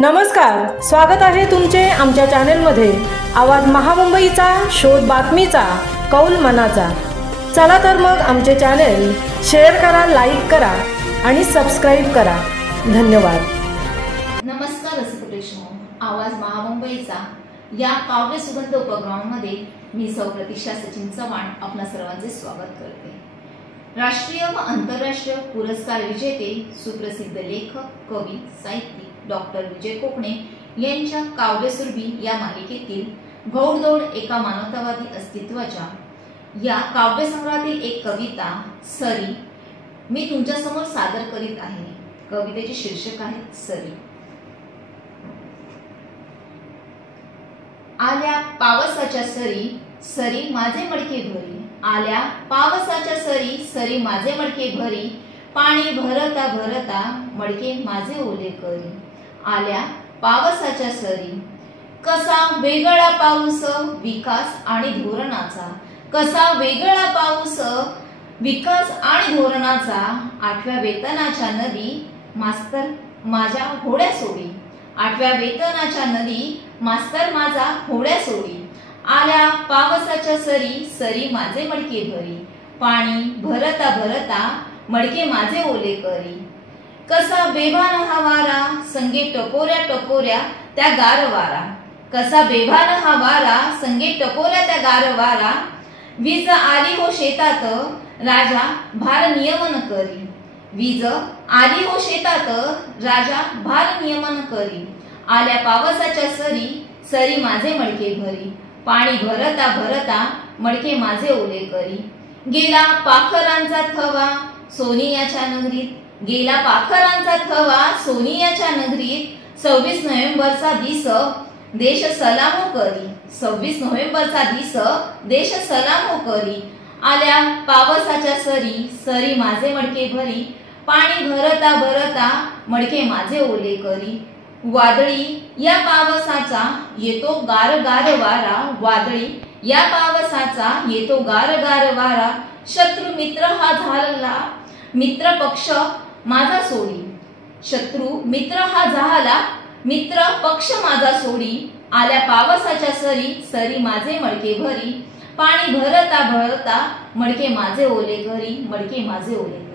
नमस्कार, स्वागत आहे तुमचे आमच्या चॅनेलमध्ये। आवाज महामुंबईचा, शोध बातमीचा, कौल मनाचा। चला तर मग आमचे चॅनेल शेअर करा, लाईक करा आणि सबस्क्राइब करा। धन्यवाद। नमस्कार रसिक प्रेक्षकांनो, आवाज महामुंबईचा या काव्य सुगंध उपक्रमामध्ये मी सौ प्रतीक्षा सचिन चव्हाण आपणा सर्वांचे स्वागत करते। राष्ट्रीय व आंतरराष्ट्रीय पुरस्कार विजेते सुप्रसिद्ध लेखक, कवी, साहित्यिक डॉक्टर विजय कोकणे यांच्या काव्यसुरभी या मालिकेतील घौडदौड एका मानवतावादी अस्तित्वाच्या या काव्यसंग्रहातील एक कविता सरी मी तुमच्या समोर सादर करीत आहे। कवितेचे शीर्षक आहे सरी। आल्या पावसाच्या सरी, सरी माझे मडके भरी। आल्या पावसाच्या सरी, सरी माझे मडके भरी। पाणी भरता भरता मडके माझे ओले करी। आल्या पावसाच्या सरी, कसा वेगळा पाऊस विकास आणि धोरणाचा। कसा वेगळा पाऊस विकास आणि धोरणाचा। आठव्या वेतनाच्या नदी मास्तर माझ्या होड्या सोडी। आठव्या वेतनाच्या नदी मास्तर माझा होड्या सोडी। आल्या पावसाच्या सरी, सरी माझे मडके भरी। पाणी भरता भरता मडके माझे ओले करी। कसा बेभान हा वारा, संगे टपोऱ्या टपोऱ्या त्या गार वारा। कसा बेभान हा वारा, संगे टपोऱ्या त्या गार वारा। वीज आली हो शेतात, राजा भार नियमन करी। वीज आली हो शेतात, राजा भार नियमन करी। आल्या पावसाच्या सरी, सरी माझे मडके भरी। पाणी भरता भरता मडके माझे ओले करी। गेला पाखरांचा थवा सोनियाच्या नगरीत। गेला पाखरांचा थवा सोनियाच्या नगरीत। 26 नोव्हेंबरचा दिस देश सलामो करी। 26 नोव्हेंबरचा दिस देश सलामो करी। आल्या पावसाच्या सरी, सरी माझे मडके भरी। पाणी भरता भरता मडके माझे ओले करी। वादळी या पावसाचा येतो गार गार वारा। वादळी या पावसाचा येतो गार गार वारा। शत्रू मित्र हा झाला मित्र पक्ष माझा सोडी। शत्रू मित्र हा झाला मित्र पक्ष माझा सोडी। आल्या पावसाच्या सरी, सरी माझे मडके भरी। पाणी भरता भरता मडके माझे ओले करी। मडके माझे ओले।